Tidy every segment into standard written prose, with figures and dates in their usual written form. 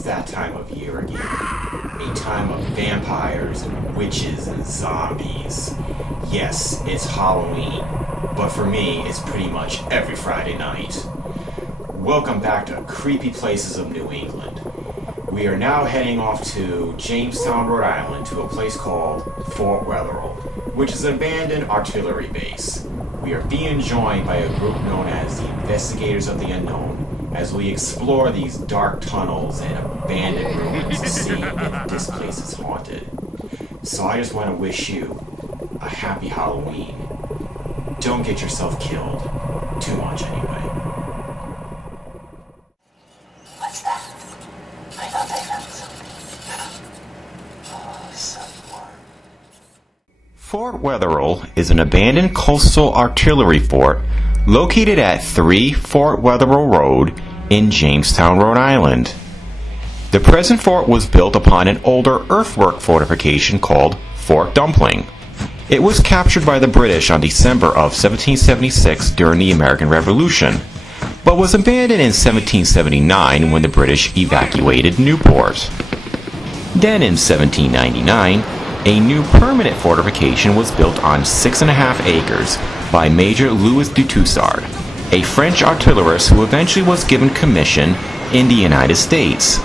It's that time of year again. A time of vampires and witches and zombies. Yes, it's Halloween, but for me, it's pretty much every Friday night. Welcome back to Creepy Places of New England. We are now heading off to Jamestown, Rhode Island, to a place called Fort Wetherill, which is an abandoned artillery base. We are being joined by a group known as the Investigators of the Unknown, as we explore these dark tunnels and abandoned ruins to see if this place is haunted. So I just want to wish you a happy Halloween. Don't get yourself killed. Too much anyway. What's that? I thought they meant something. Fort Wetherill is an abandoned coastal artillery fort located at 3 Fort Wetherill Road in Jamestown, Rhode Island. The present fort was built upon an older earthwork fortification called Fort Dumpling. It was captured by the British on December of 1776 during the American Revolution, but was abandoned in 1779 when the British evacuated Newport. Then in 1799, a new permanent fortification was built on 6.5 acres by Major Louis du Toussard, a French artillerist who eventually was given commission in the United States.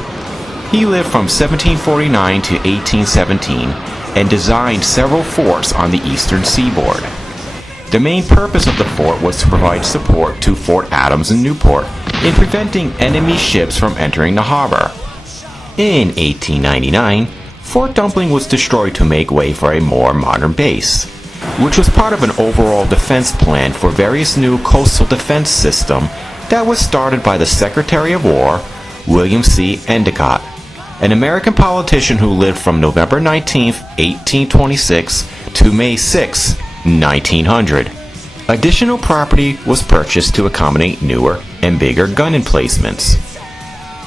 He lived from 1749 to 1817 and designed several forts on the eastern seaboard. The main purpose of the fort was to provide support to Fort Adams in Newport in preventing enemy ships from entering the harbor. In 1899, Fort Dumpling was destroyed to make way for a more modern base, which was part of an overall defense plan for various new coastal defense system that was started by the Secretary of War, William C. Endicott, an American politician who lived from November 19, 1826 to May 6, 1900. Additional property was purchased to accommodate newer and bigger gun emplacements.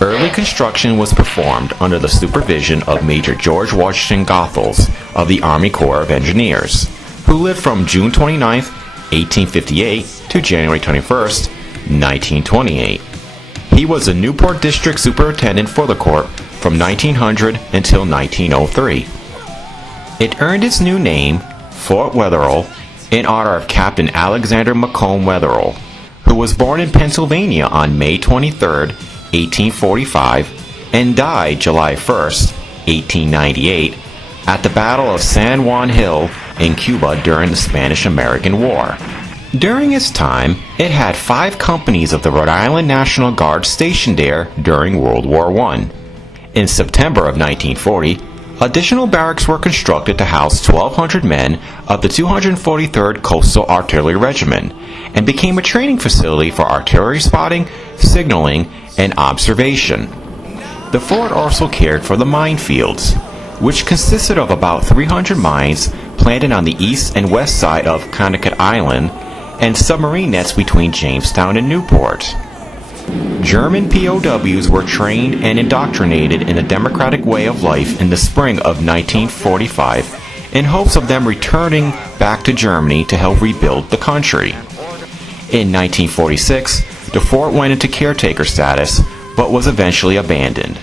Early construction was performed under the supervision of Major George Washington Goethals of the Army Corps of Engineers, who lived from June 29, 1858 to January 21, 1928. He was the Newport District Superintendent for the Corps from 1900 until 1903. It earned its new name, Fort Wetherill, in honor of Captain Alexander Macomb Wetherill, who was born in Pennsylvania on May 23, 1845, and died July 1, 1898, at the Battle of San Juan Hill in Cuba during the Spanish-American War. During its time, it had 5 companies of the Rhode Island National Guard stationed there during World War I. In September of 1940, additional barracks were constructed to house 1,200 men of the 243rd Coastal Artillery Regiment and became a training facility for artillery spotting, signaling, and observation. The fort also cared for the minefields, which consisted of about 300 mines planted on the east and west side of Connecticut Island and submarine nets between Jamestown and Newport. German POWs were trained and indoctrinated in the democratic way of life in the spring of 1945 in hopes of them returning back to Germany to help rebuild the country. In 1946, the fort went into caretaker status but was eventually abandoned.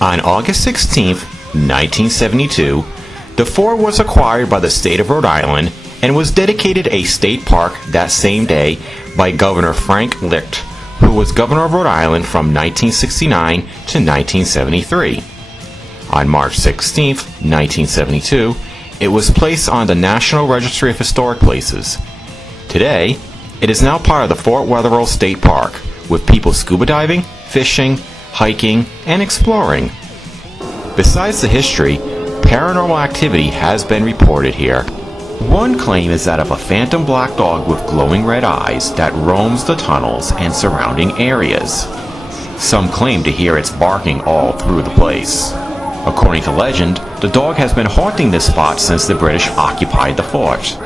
On August 16, 1972, the fort was acquired by the state of Rhode Island and was dedicated a state park that same day by Governor Frank Licht, who was governor of Rhode Island from 1969 to 1973. On March 16, 1972, it was placed on the National Registry of Historic Places. Today, it is now part of the Fort Wetherill State Park, with people scuba diving, fishing, hiking, and exploring. Besides the history, paranormal activity has been reported here. One claim is that of a phantom black dog with glowing red eyes that roams the tunnels and surrounding areas. Some claim to hear its barking all through the place. According to legend, the dog has been haunting this spot since the British occupied the fort.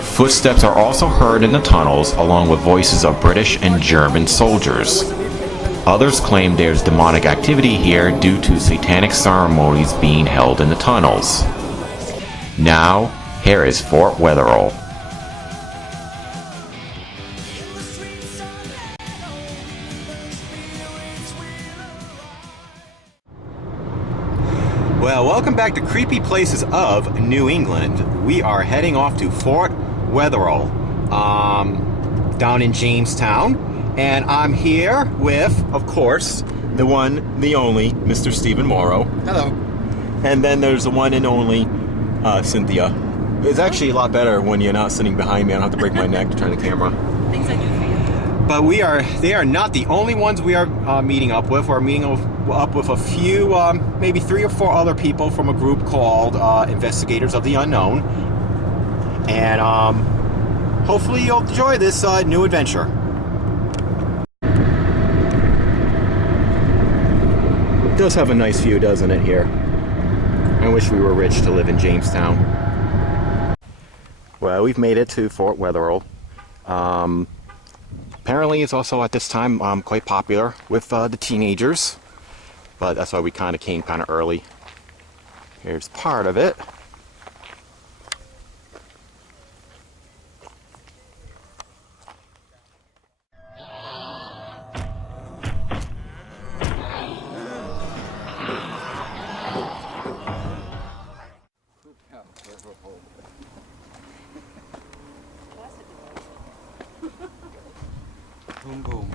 Footsteps are also heard in the tunnels along with voices of British and German soldiers. Others claim there's demonic activity here due to satanic ceremonies being held in the tunnels. Now, here is Fort Wetherill. Well, welcome back to Creepy Places of New England. We are heading off to Fort Wetherill, down in Jamestown. And I'm here with, of course, the one, the only, Mr. Stephen Morrow. Hello. And then there's the one and only Cynthia. It's actually a lot better when you're not sitting behind me. I don't have to break my neck to turn the camera. Things I do for you. But they are not the only ones we are meeting up with. We're meeting up with a few, maybe 3 or 4 other people from a group called Investigators of the Unknown. And hopefully you'll enjoy this new adventure. It does have a nice view, doesn't it, here? I wish we were rich to live in Jamestown. Well, we've made it to Fort Wetherill. Apparently it's also at this time quite popular with the teenagers, but that's why we kind of came kind of early. Here's part of it. Boom, boom.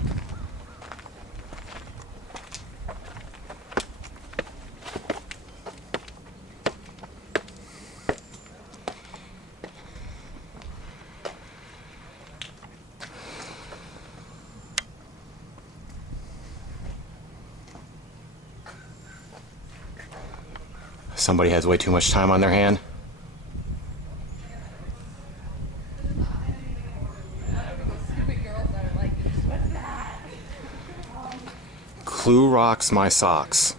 Somebody has way too much time on their hand. Clue rocks my socks.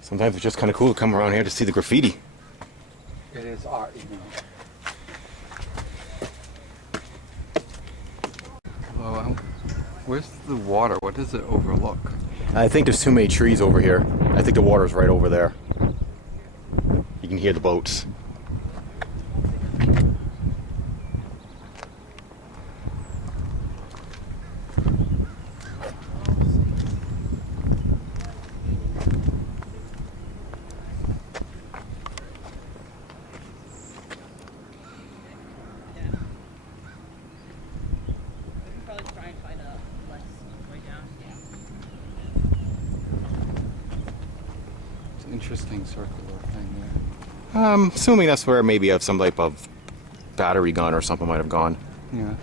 Sometimes it's just kind of cool to come around here to see the graffiti. It is art, you know. Well, where's the water? What does it overlook? I think there's too many trees over here. I think the water's right over there. You can hear the boats. It's an interesting circular thing there. Assuming that's where maybe some type of battery gun or something might have gone. Yeah.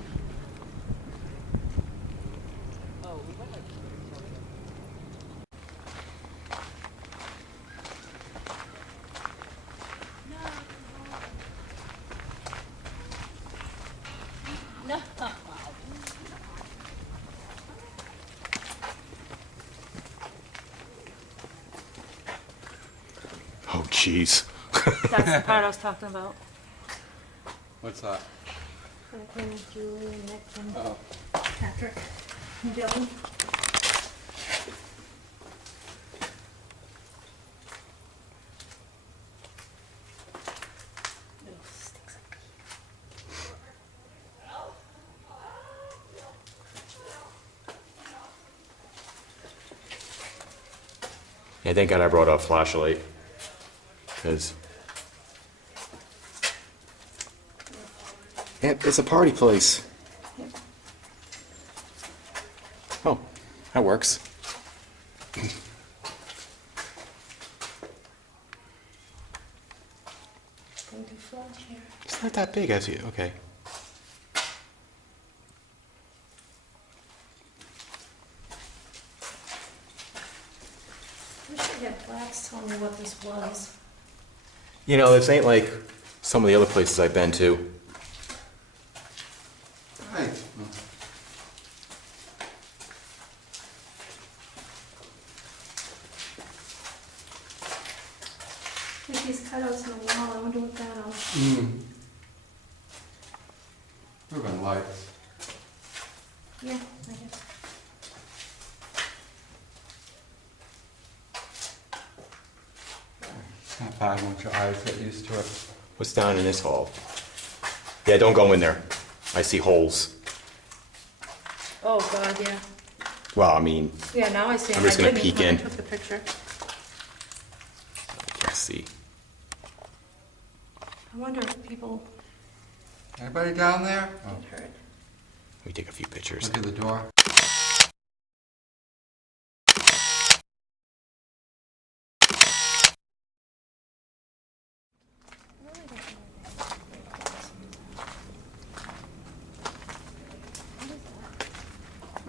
No. Oh, jeez. That's the part I was talking about. What's that? Franklin, Julie, Nick, and Oh. Patrick, and Billy. Little sticks of beef. Yeah, thank God I brought a flashlight. Because... Yep, it's a party place. Oh, that works. It's not that big, as you. Okay. We should get plaques telling me what this was. You know, this ain't like some of the other places I've been to. Hi. There's these cutouts in the wall. I wonder what that'll. We've been lights. Yeah, I guess. Not bad once your eyes get used to it. What's down in this hall? Yeah, don't go in there. I see holes. Oh, God, yeah. Well, I mean, Yeah, now I see I'm them. just I gonna didn't peek when I in. took the picture. Let's see. I wonder if people Anybody down there? Oh, get hurt. Let me take a few pictures. look at the door.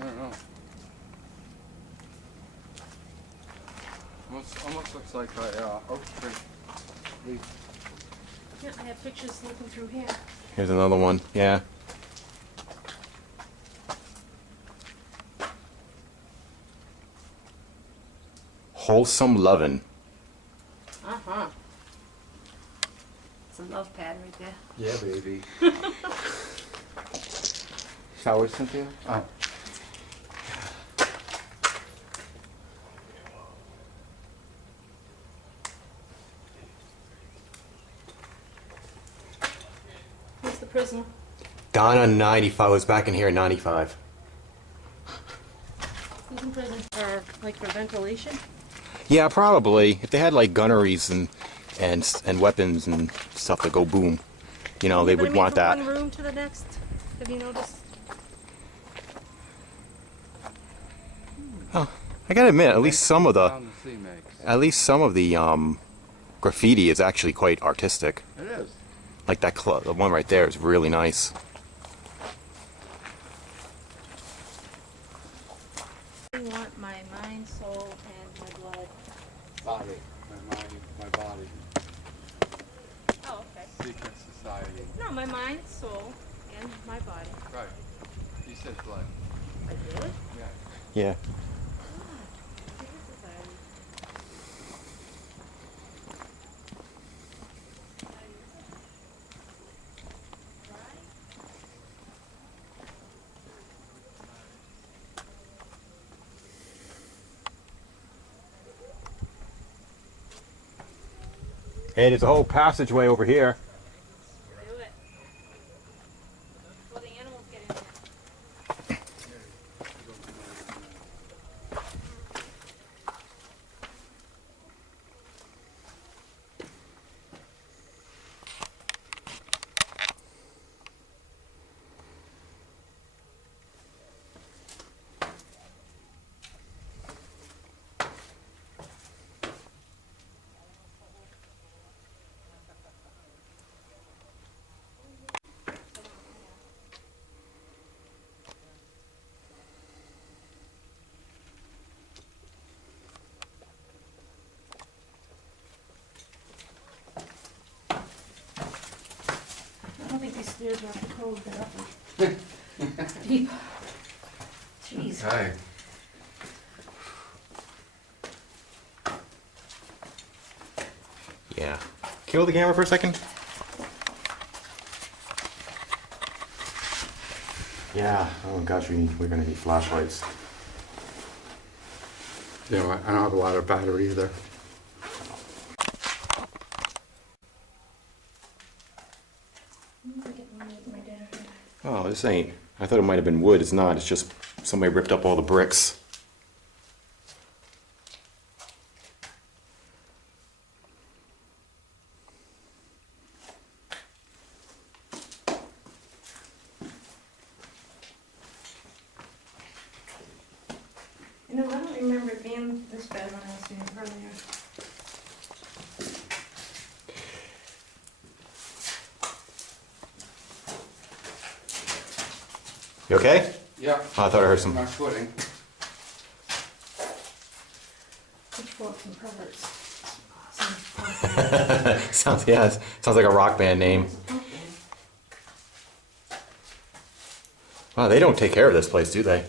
I don't know. Almost looks like a oak tree leaf. Yeah, I have pictures looking through here. Here's another one. Yeah. Wholesome lovin'. Uh-huh. It's a love pad right there. Yeah, baby. Shower, Cynthia? Oh. Who's the prisoner? Gone on 95. I was back in here in 95. Who's in prison? Or, like, for ventilation? Yeah, probably. If they had like gunneries and weapons and stuff that go boom, you know, they But would I mean, want from that. one room to the next. Have you noticed? Oh, I gotta admit, at least some of the Sound the sea makes. graffiti is actually quite artistic. It is. Like that the one right there is really nice. I want my mind, soul, and my blood. Body. My mind, my body. Oh, okay. Secret society. No, my mind, soul, and my body. Right. You said blood. I did? Yeah. Yeah. Secret society. Hey, there's a whole passageway over here. Do it. Before the animals get in there. I don't think these stairs are up to code, they're up deep. Jeez. Okay. Yeah. Kill the camera for a second. Yeah. Oh gosh, we're gonna need flashlights. You know, I don't have a lot of battery either. I'm gonna get my dinner. Oh, this ain't. I thought it might have been wood. It's not. It's just somebody ripped up all the bricks. You know, I don't remember it being this bad when I was doing it earlier. You okay? Yeah. Oh, I thought I heard some. My footing. Pitchforks and perverts. Awesome. Sounds like a rock band name. Wow, they don't take care of this place, do they?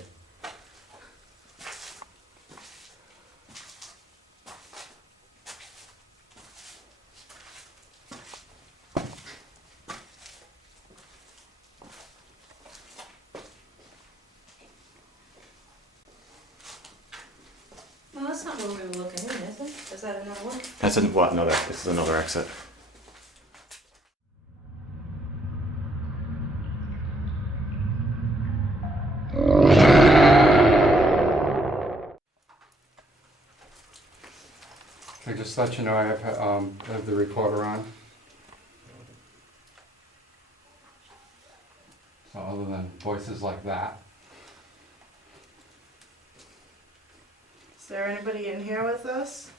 Well, that's not where we were looking in, is it? Is that another one? That's what? No, this is another exit. I just let you know I have the recorder on. So other than voices like that. Is there anybody in here with us?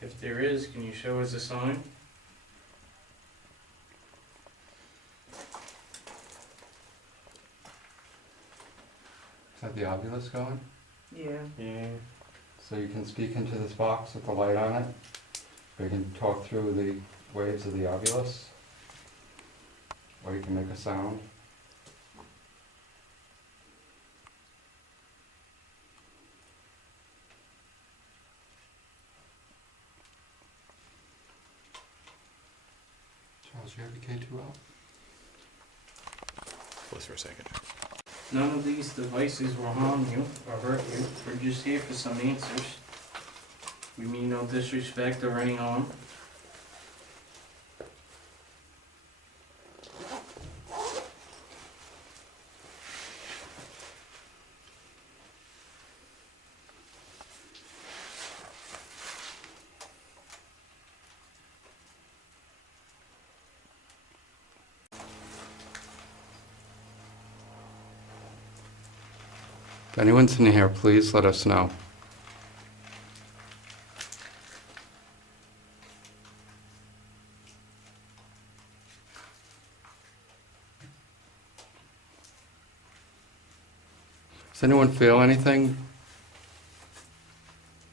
If there is, can you show us a sign? Is that the ovulus going? Yeah. Yeah. So you can speak into this box with the light on it, or you can talk through the waves of the ovulus, or you can make a sound. Charles, you have your K2L? Pause for a second. None of these devices will harm you or hurt you. We're just here for some answers. We mean no disrespect or any harm. If anyone's in here, please let us know. Does anyone feel anything?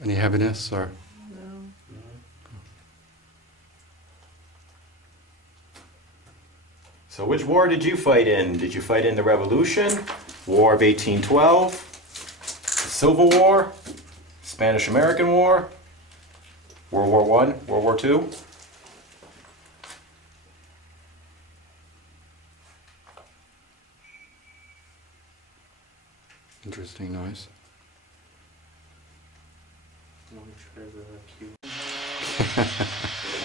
Any heaviness or? No. So which war did you fight in? Did you fight in the Revolution, War of 1812, the Civil War, Spanish-American War, World War I, World War II? Interesting noise.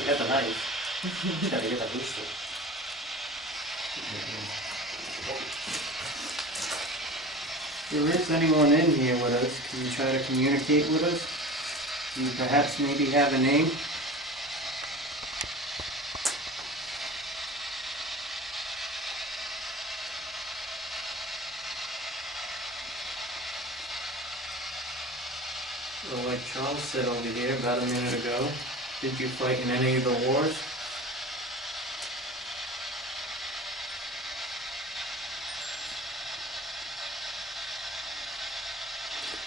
Get the knife. You gotta get that loose. If there is anyone in here with us, can you try to communicate with us? Do you perhaps maybe have a name? Well, like Charles said over here about a minute ago, did you fight in any of the wars?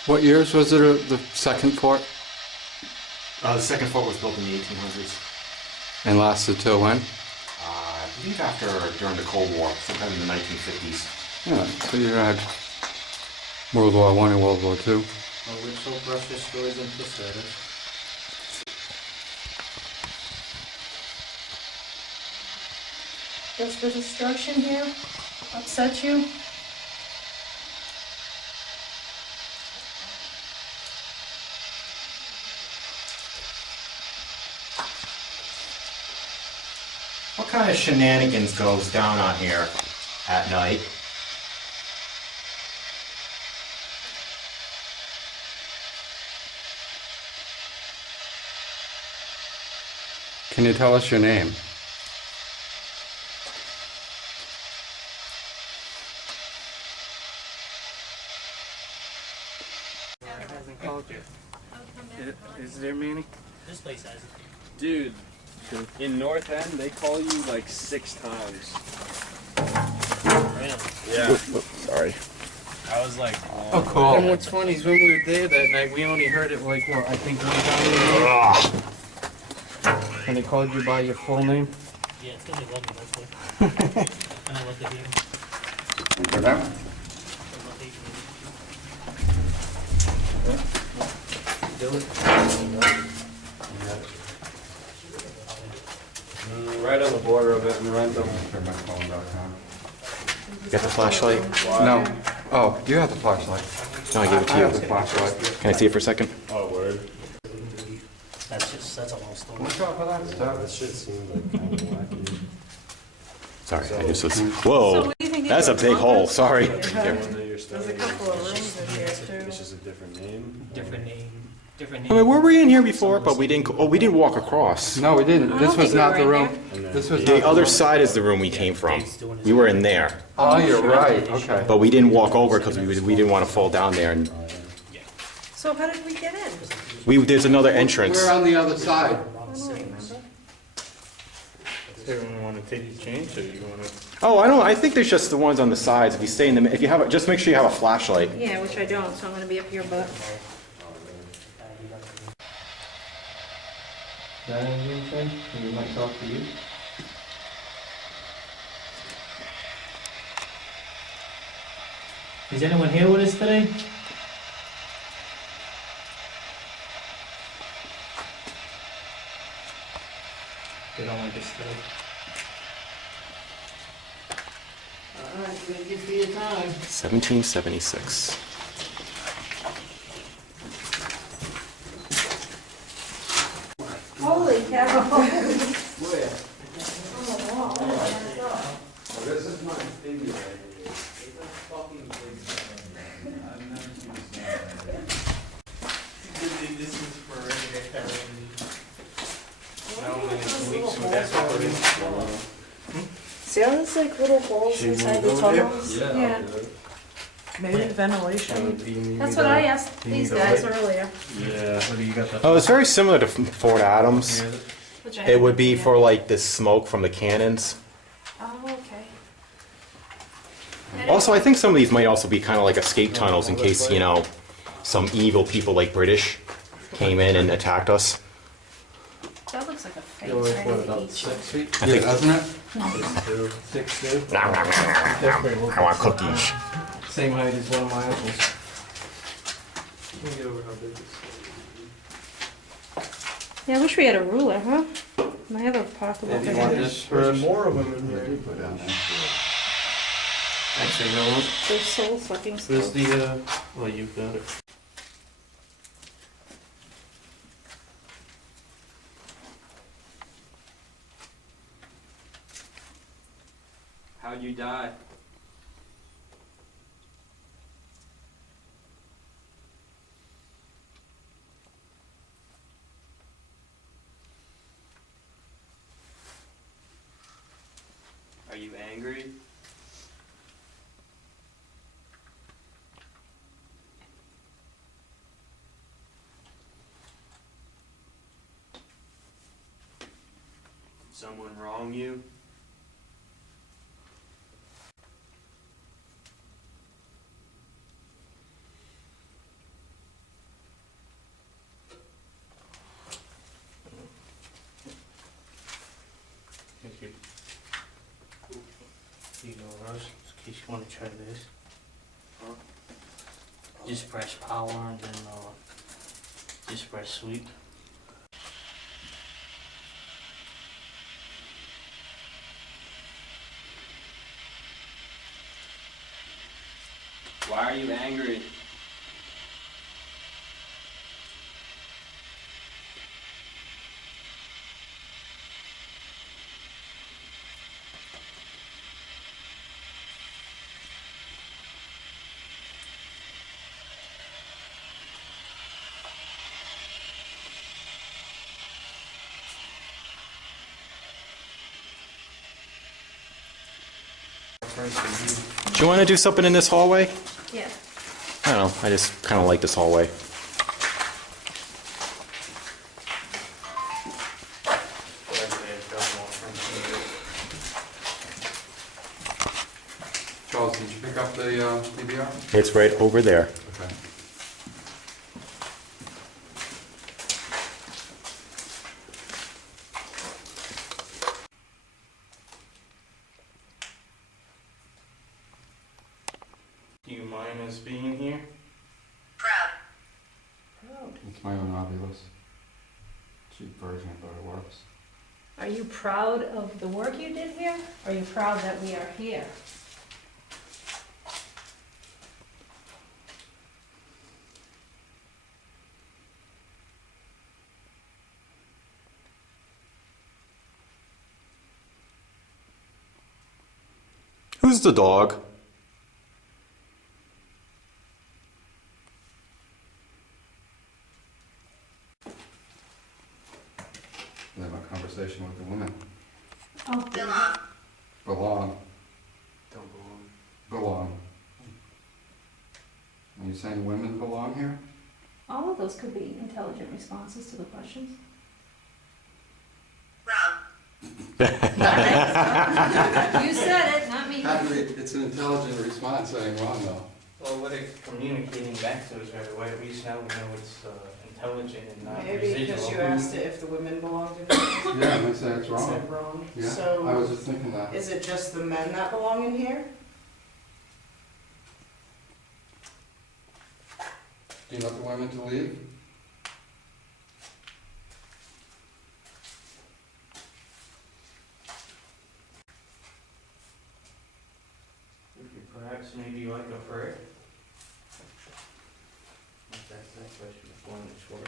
What years was it the second fort? The second fort was built in the 1800s. And lasted till when? I believe during the Cold War, sometime in the 1950s. Yeah, so you had World War I and World War II. Well, we're so precious stories and possessors. Does the destruction here upset you? What kind of shenanigans goes down on here at night? Can you tell us your name? Hasn't called you. Is there Manny? This place has it. Dude, in North End, they call you like 6 times. Really? Yeah. Sorry. I was like, Oh, cool. And what's funny is when we were there that night, we only heard it like, what, I think one time. And they called you by your full name? yeah, it's gonna be lovely, hopefully. And I love the view. For that? I love Right on the border of it, we rent them. You got the flashlight? No. Oh, you have the flashlight. No, I gave it I have the to you. flashlight. Can I see it for a second? Oh, word. that's a long story. What's up with that stuff? That shit seemed like kind of wacky. Sorry, I just was. So Whoa! what do you think That's a big hole, sorry. There's There's a couple of rooms in here too. This is a different name. Different name. Different I name. mean, were we in here before? But we didn't. Oh, we didn't walk across. No, we didn't. I This don't was think we not were the in room. there. This was The not other room. side is the room we came from. We were in there, Oh, you're right, okay. but we didn't walk over because we didn't want to fall down there. And So how did we get in? there's another entrance. We're on the other side. I don't remember. Everyone wanna take the change, or you wanna? Oh, I don't. I think there's just the ones on the sides. If you stay in the, if you have, just make sure you have a flashlight. Yeah, which I don't, so I'm gonna be up your butt. That anything? We might talk to you. Is anyone here with us today? They don't like us today. Alright, thank you for your time. 1776. Holy cow. Where? This is my finger right here. It's a fucking big thing. I've never seen this. This is for regular How many weeks would that put in? See how there's like little holes inside the tunnels? Yeah. Maybe ventilation. That's what I asked these guys earlier. Yeah. What do you got? Oh, it's very similar to Fort Adams. Which I It would have be no for idea. like the smoke from the cannons. Oh, okay. Also, I think some of these might also be kind of like escape tunnels in case, you know, some evil people like British came in and attacked us. That looks like a face You're like, right what, in about each. 6 feet? I think. Doesn't it? 6'2"? I want cookies. Same height as one of my uncles. Yeah, I wish we had a ruler, huh? And I have a pocket If you over want here. this first. more of them in Yeah, here. you put down there. Actually, no. They're soul sucking Where's stuff. the, well, you've got it. How'd you die? Are you angry? Did someone wrong you? Thank you. Here you go, Russ, in case you wanna try this. Just press power and then, just press sweep. Why are you angry? Do you want to do something in this hallway? Yeah. I don't know. I just kind of like this hallway. Charles, did you pick up the DVR? It's right over there. Okay. Do you mind us being here? It's my own Ovilus. Cheap version, but it works. Are you proud of the work you did here? Or are you proud that we are here? Who's the dog? And have a conversation with the women. Oh, Belong. Don't belong. Belong. Are you saying women belong here? all of those could be intelligent responses to the questions. You said it, not me. It's an intelligent response saying wrong though. Well, what it's communicating back to us right away, at least now we know it's intelligent and not Maybe because you residual. asked it if the women belonged in it. Yeah, I'm gonna say it's It wrong. said wrong. Yeah, I So was just thinking that. is it just the men that belong in here? Do you want the women to leave? Perhaps maybe like a prayer? If that's that question, if one is short.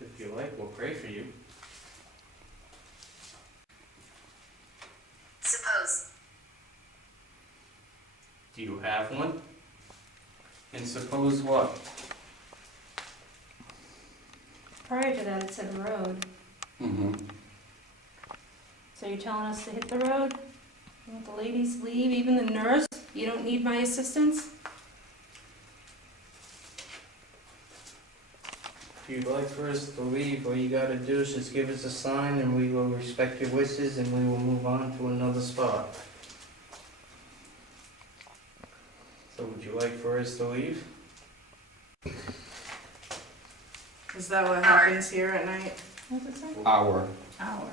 If you like, we'll pray for you. Suppose. Do you have one? And suppose what? Prior to that, it said road. Mm-hmm. So you're telling us to hit the road? You want the ladies leave, even the nurse? You don't need my assistance? If you'd like for us to leave, all you gotta do is just give us a sign and we will respect your wishes and we will move on to another spot. So would you like for us to leave? Is that what happens here at night? What's it say? Hour. Hour.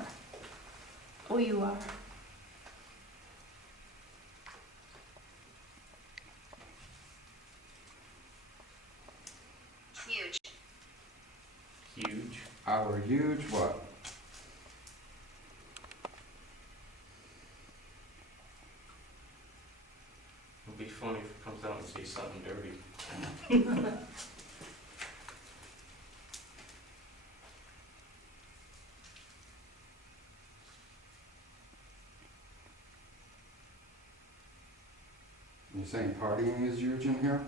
Oh, you are. Huge. Huge. Hour huge what? It'll be funny if it comes out and says something dirty. You're saying partying is huge in here?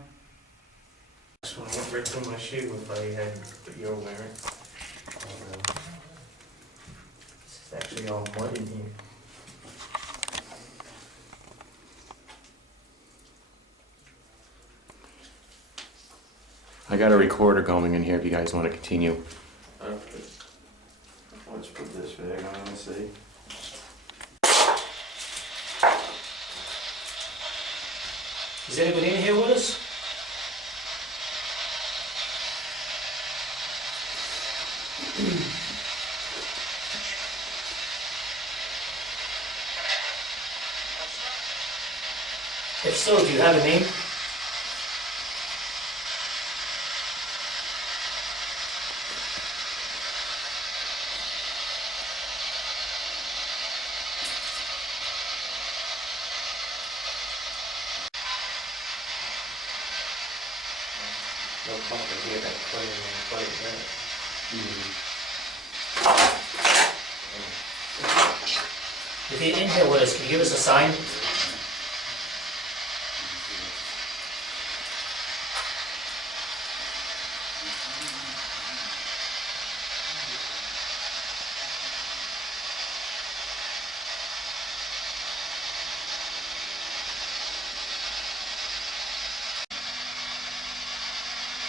Just wanna look right through my shoe if I had what you're wearing. This is actually all mud in here. I got a recorder going in here if you guys want to continue. Let's put this bag on and see. Is anybody in here with us? If so, do you have a name? No comfort here, that play and play that. If you're in here with us, can you give us a sign?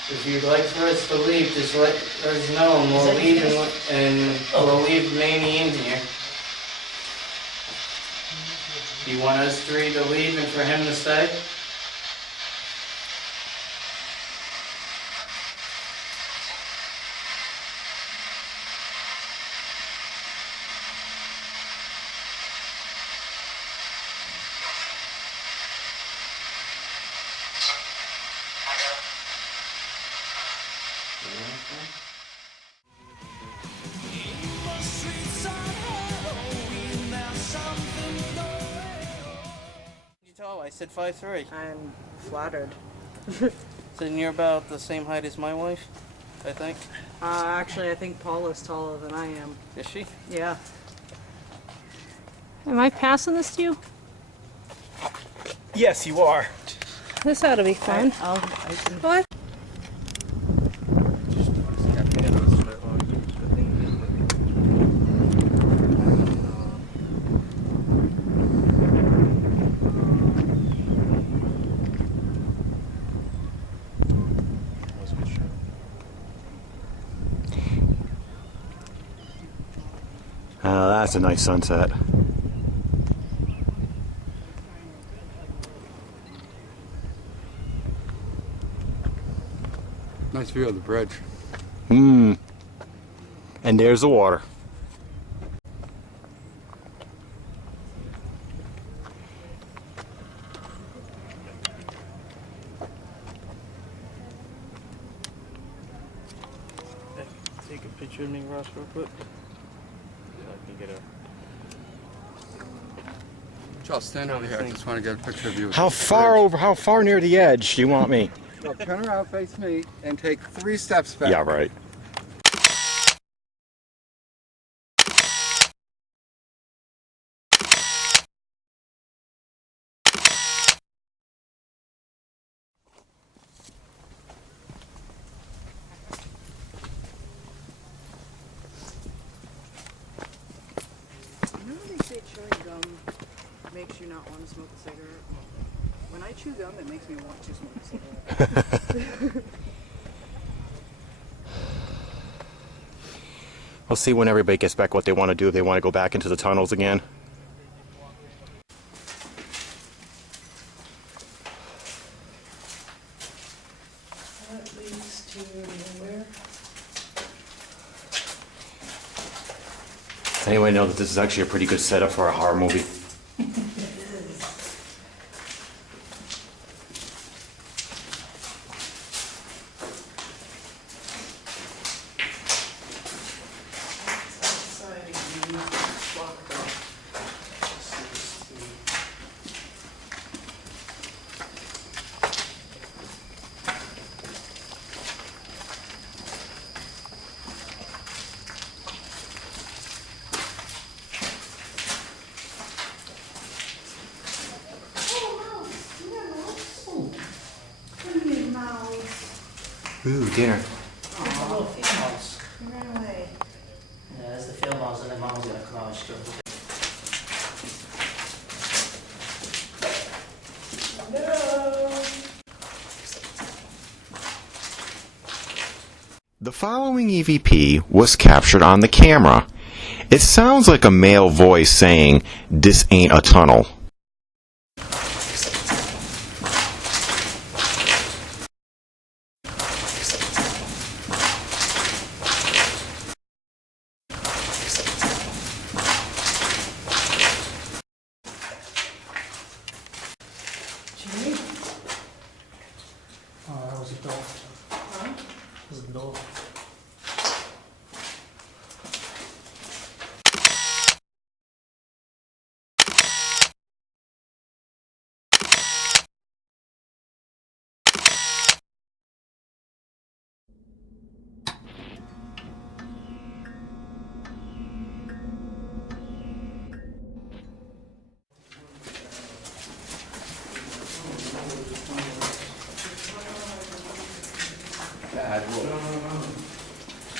If you'd like for us to leave, just let us know and we'll leave and we'll leave Mamie in here. Do you want us three to leave and for him to stay? You tall? I said 5'3". I'm flattered. Then you're about the same height as my wife, I think. Actually, I think Paula's taller than I am. Is she? Yeah. Am I passing this to you? Yes, you are. This ought to be fun. What? That's a nice sunset. Nice view of the bridge. And there's the water. Take a picture of me, Ross, real quick. I can get a... Joe, stand over here. I just want to get a picture of you. How far near the edge do you want me? So turn around, face me, and take 3 steps back. Yeah, right. You know how they say chewing gum makes you not want to smoke a cigarette? When I chew gum, it makes me want to smoke a cigarette. We'll see when everybody gets back what they want to do. If they want to go back into the tunnels again. That leads to nowhere. Does anyone know that this is actually a pretty good setup for a horror movie? Ooh, dinner. Oh, little females. He ran away. Yeah, that's the females, and the mom's gonna come out and strip. The following EVP was captured on the camera. It sounds like a male voice saying, "This ain't a tunnel." Oh, that was a door. Huh? That was a door.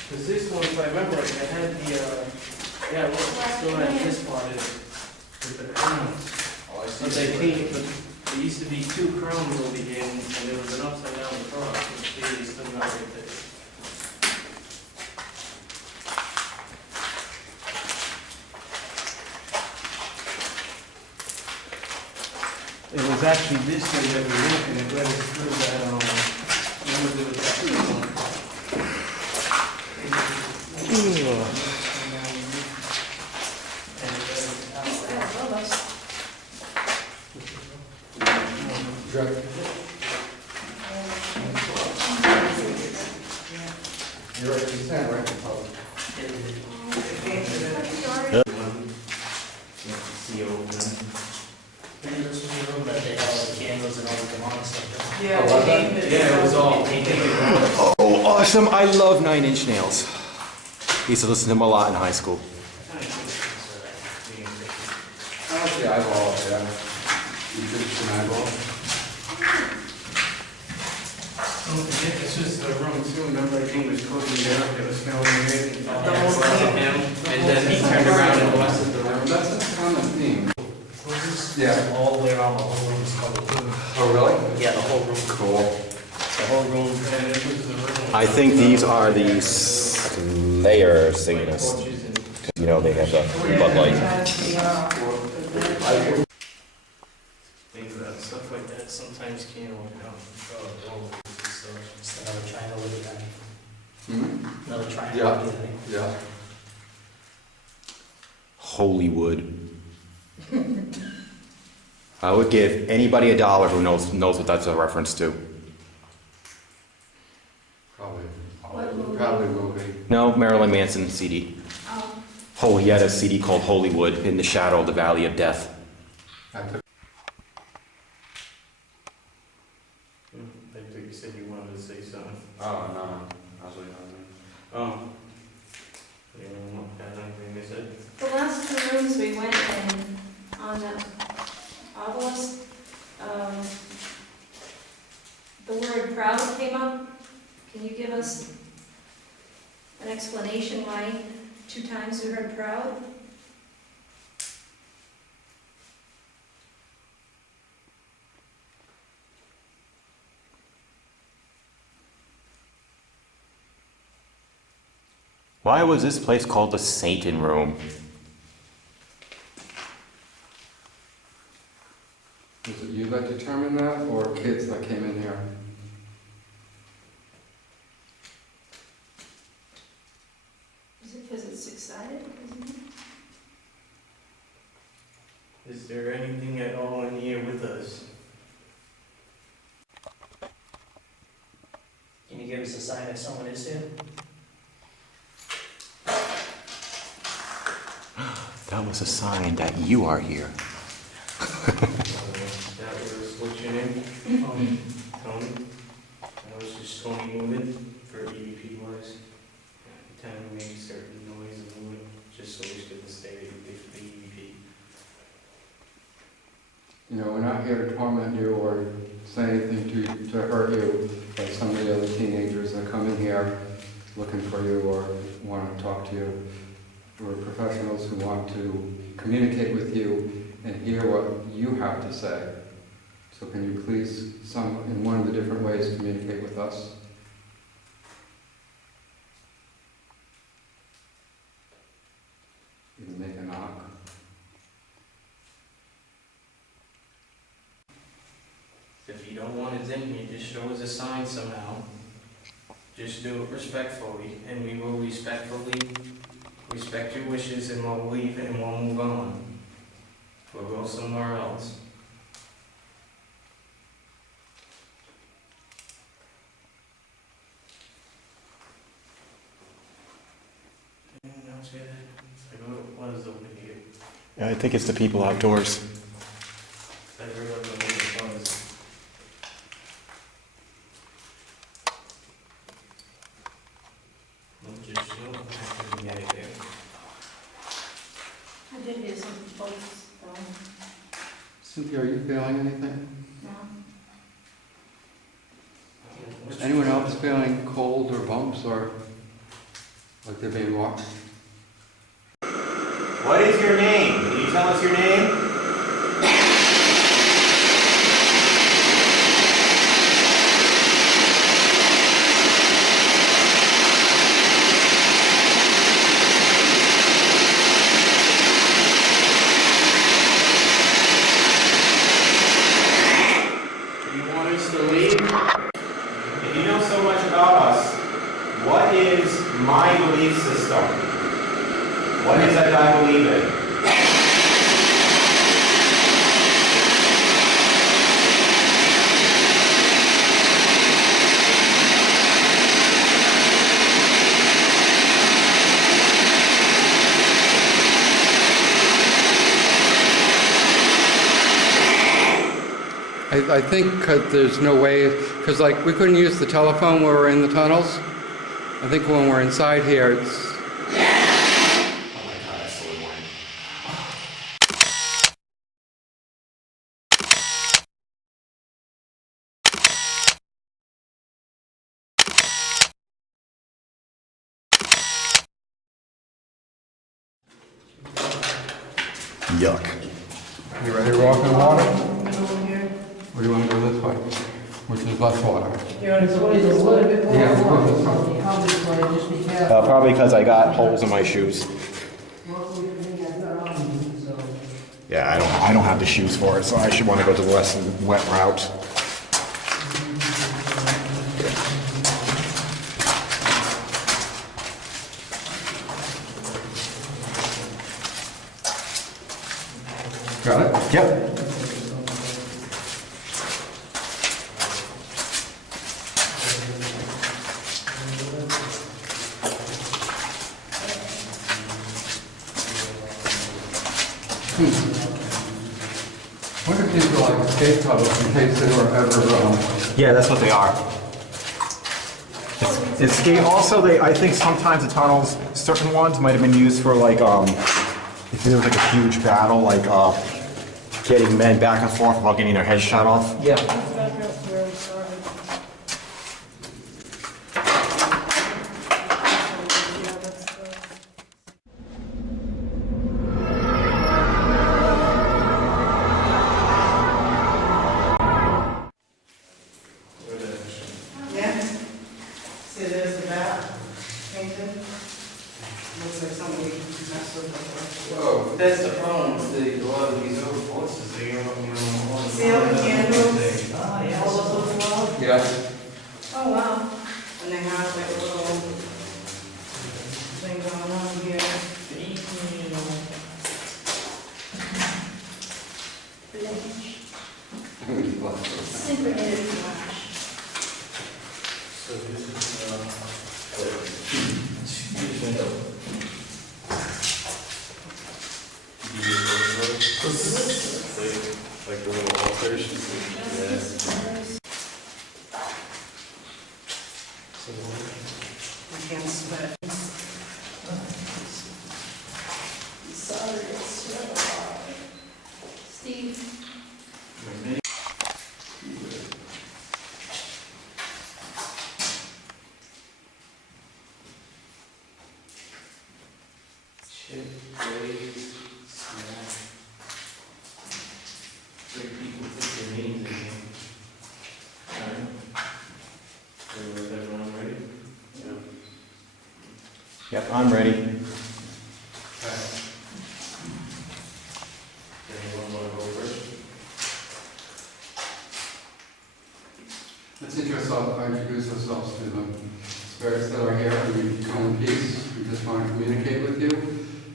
Because this one, if I remember right, I had the, yeah, look, still had this part in it, with the crowns. But they painted, but there used to be 2 crowns over here, and there was an upside down cross, which they still got right there. It was actually this way that we went, and it led us through that, remember there was that one. You're right, you stand right in public. And this was the room that they had all the candles and all the demonic stuff. Yeah, was they named it. Yeah, it was all painted. Oh, awesome. I love 9 Inch Nails. I used to listen to them a lot in high school. The eyeball, yeah. You could just an eyeball. Don't forget, this was the room too, remember everything was closing down, it was smelling great. And then he turned around and blessed the room. That's a common theme. Yeah. All the way around, the whole room is covered. Oh, really? Yeah, the whole room. Cool. The whole room. And this was the room. I think these are the Slayer Satanists. You know, they have the Bud Light. Things that, stuff like that sometimes can't work out. Just another triangle with it. Hmm? Another triangle Yeah. with it. Yeah. Holy wood. I would give anybody $1 who knows what that's a reference to. Probably movie. No, Marilyn Manson CD. Oh, Oh, he had a CD called Holywood, In the Shadow of the Valley of Death. I took I think you said you wanted to say something. Oh, no. I was waiting on Oh. You don't want that, anything they said? the last two rooms we went in on the obelisk, the word proud came up. Can you give us an explanation why 2 times we heard proud? Why was this place called the Satan Room? Was it you that determined that, or kids that came in here? Is it because it's excited? Is there anything at all in here with us? Can you give us a sign that someone is here? That was a sign that you are here. That was, what's your name? Tony. That was just Tony moving for EVP wise. Every time we make a certain noise and moving, just so we should stay for the EVP. You know, we're not here to torment you or say anything to hurt you, like some of the other teenagers that come in here looking for you or want to talk to you. We're professionals who want to communicate with you and hear what you have to say. So can you please, in one of the different ways, communicate with us? You can make a knock. If you don't want it in here, just show us a sign somehow. Just do it respectfully, and we will respectfully respect your wishes, and we'll leave and we'll move on. We'll go somewhere else. Anyone else get it? It's like, what is over here? I think it's the people outdoors. I heard of the buzz. Just show them how to get it there. I did hear some folks, though. Cynthia, are you feeling anything? No? Anyone else feeling cold or bumps or like they're being walked? What is your name? Can you tell us your name? You want us to leave? If you know so much about us, what is my belief system? What is it that I believe in? I think because there's no way, because like we couldn't use the telephone when we're in the tunnels. I think when we're inside here, it's Yuck. You ready to walk in the water? Middle here. Or do you want to go this way? Which is less water? You want to go a little bit more? Yeah, we'll go this way. Probably why just be careful. Probably because I got holes in my shoes. Yeah, I don't have the shoes for it, so I should want to go to the less wet route. Got it? Yep. Wonder if these are like escape tunnels in case they were ever, Yeah, that's what they are. Also, I think sometimes the tunnels, certain ones might have been used for like, if there was like a huge battle, like, getting men back and forth while getting their heads shot off. Yeah. Yeah. See, there's the bat painted. Looks like somebody messed with it. whoa. That's the problem with a lot of these old forces, they are, See all the candles? Ah, All those little flowers? Yeah. Oh, wow. And they have like a little thing going on here. Synchronated flash. So this is, Like the little altars. Yeah. You can't sweat. Sorry, it's so hard. Steve. chip, glaze, snack. Three people put their names in here. Alright. So is everyone ready? Yeah. Yep, I'm ready. Anyone want to go first? Let's introduce ourselves to the spirits that are here, and we come in peace. We just want to communicate with you.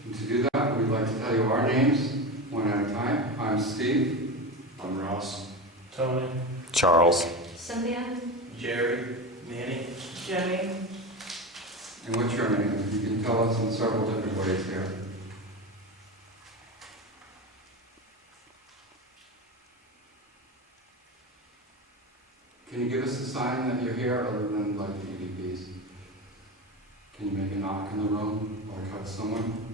And to do that, we'd like to tell you our names, one at a time. I'm Steve. I'm Ross. Tony. Charles. Cynthia. Jerry. Manny. Jenny. And what's your name? You can tell us in several different ways here. Can you give us a sign that you're here other than like the EVPs? Can you make a knock in the room or touch someone?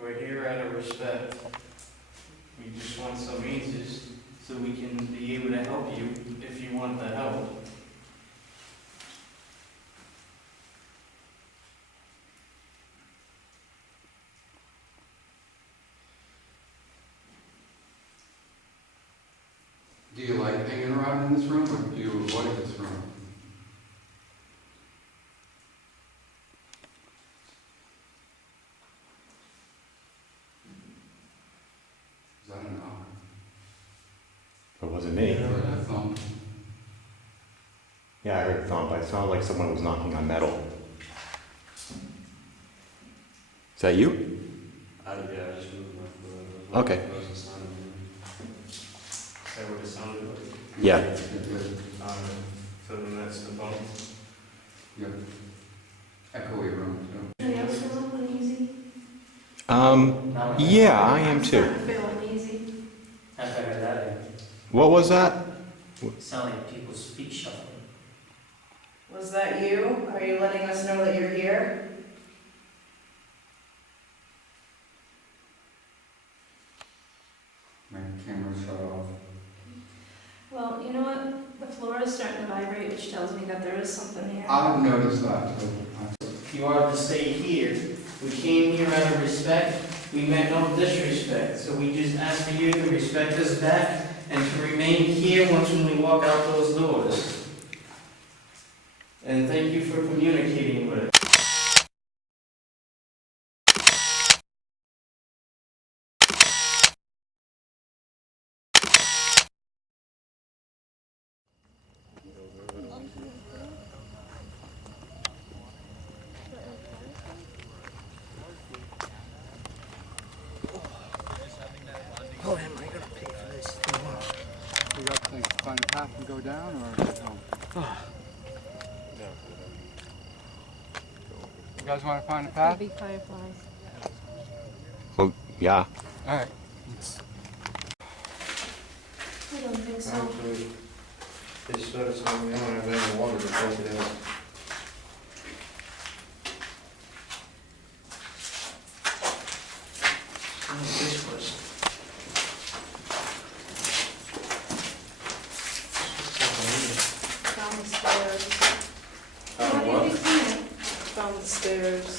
We're here out of respect. We just want some answers so we can be able to help you if you want the help. Do you like hanging around in this room or do you avoid this room? Is that a knock? It wasn't me. Or a thump? Yeah, I heard a thump. It sounded like someone was knocking on metal. Is that you? Yeah, I just moved my foot. Okay. That was the sound of it. Is that what it sounded like? Yeah. Good. So then that's the phone. Yep. Echoey room too. Anybody else feel uneasy? Yeah, I am too. I'm starting to feel uneasy. I've heard that. What was that? Sound like people's feet shuffling. Was that you? Are you letting us know that you're here? My camera shut off. Well, you know what? The floor is starting to vibrate, which tells me that there is something here. I've noticed that too. You are to stay here. We came here out of respect. We meant no disrespect. So we just ask for you to respect us back and to remain here once when we walk out those doors. And thank you for communicating with us. Oh, am I gonna pay for this? You got to find a path and go down, or no? You guys want to find a path? Big fireflies. Well, yeah. All right. I don't think so. Actually, they started something down and then water to pump it out. This was. Down the stairs. What do you think? Down the stairs.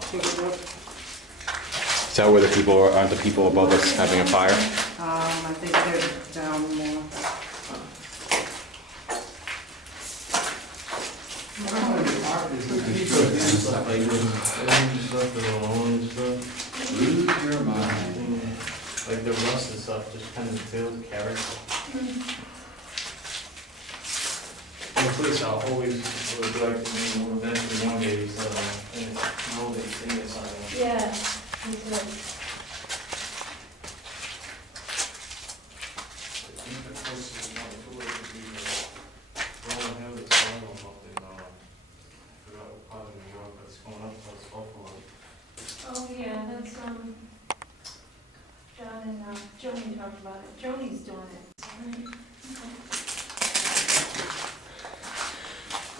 Take a look. Is that where the people are? Aren't the people above us having a fire? I think they're down more. Stuff like this, and stuff that alone and stuff. Lose your mind. Like the rust and stuff just kind of builds character. The police are always would like to be more eventually one day, so, and know they sing this on. Yeah, me too. Oh, yeah, that's, John and, Joni talked about it. Joni's doing it.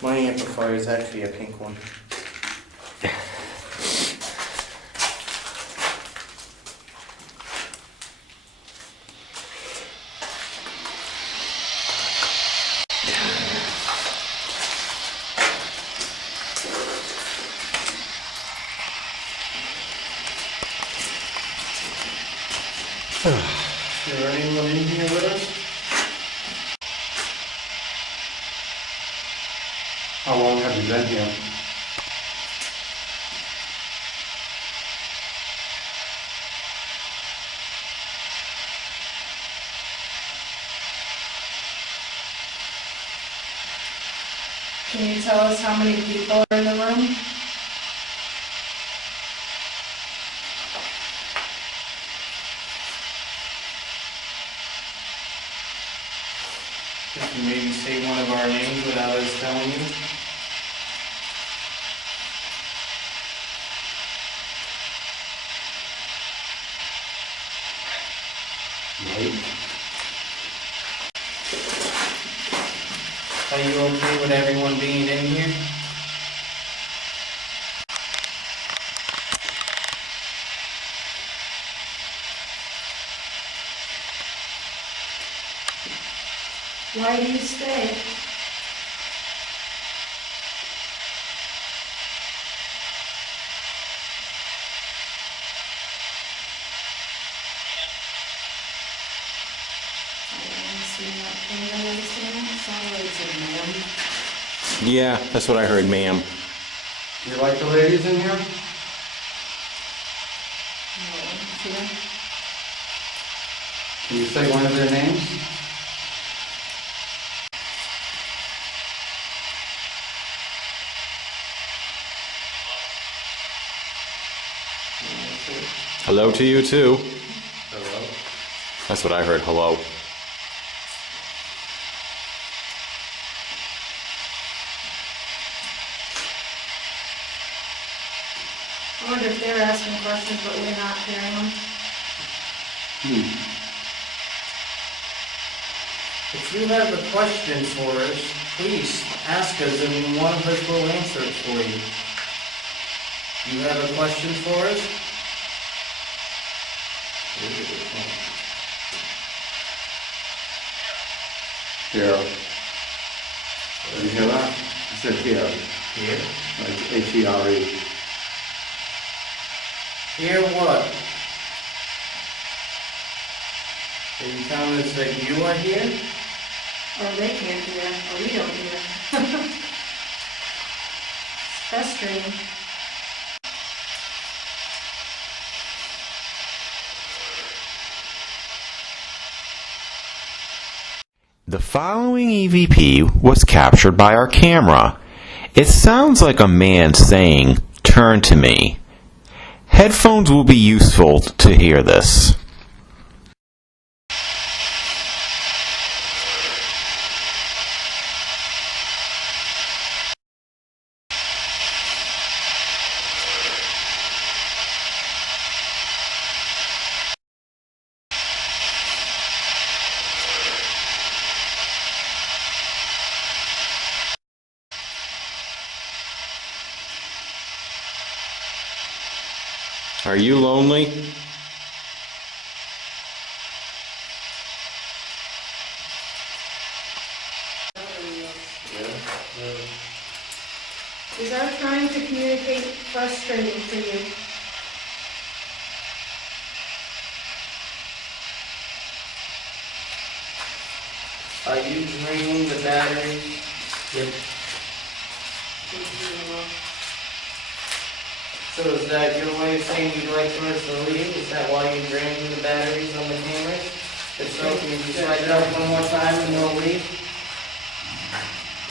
My amplifier is actually a pink one. Is there anyone in here with us? How long have you been here? Can you tell us how many people are in the room? Could you maybe say one of our names without us telling you? Are you okay with everyone being in here? Why do you stay? Yeah, that's what I heard, ma'am. Do you like the ladies in here? Can you say one of their names? Hello to you too. Hello? That's what I heard. Hello. I wonder if they're asking questions, but we're not hearing them. If you have a question for us, please ask us and one of us will answer it for you. You have a question for us? Here. Did you hear that? I said here, Here? like H-E-R-E. Here what? Are you telling us that you are here? Or they can't hear, or we don't hear. Frustrating. The following EVP was captured by our camera. It sounds like a man saying, "Turn to me." Headphones will be useful to hear this. Are you lonely? Is our trying to communicate frustrating for you? Are you draining the battery? Yep. So is that your way of saying you'd like for us to leave? Is that why you're draining the batteries on the cameras? If so, can you just light it up one more time and we'll leave?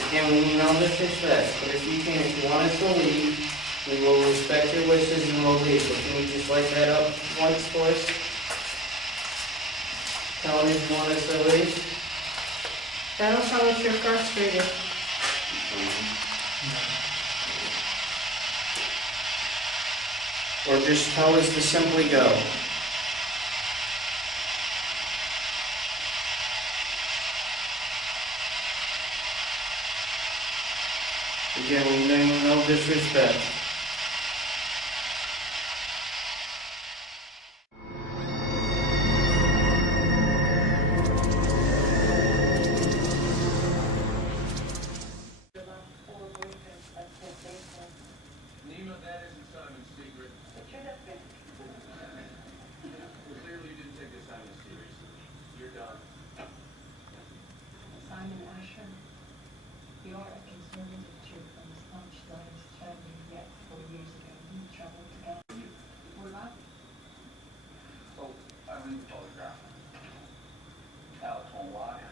Again, we mean no disrespect, but if you can, if you want us to leave, we will respect your wishes and we'll leave. But can you just light that up once for us? Tell us you want us to leave? That'll tell us you're frustrated. Or just tell us to simply go? Again, we mean no disrespect. Simon Asher, you are a conservative Jew from the staunch Zionist family, yet 4 years ago you traveled to Galilee. We're not. So I read the photograph. Alex won't lie.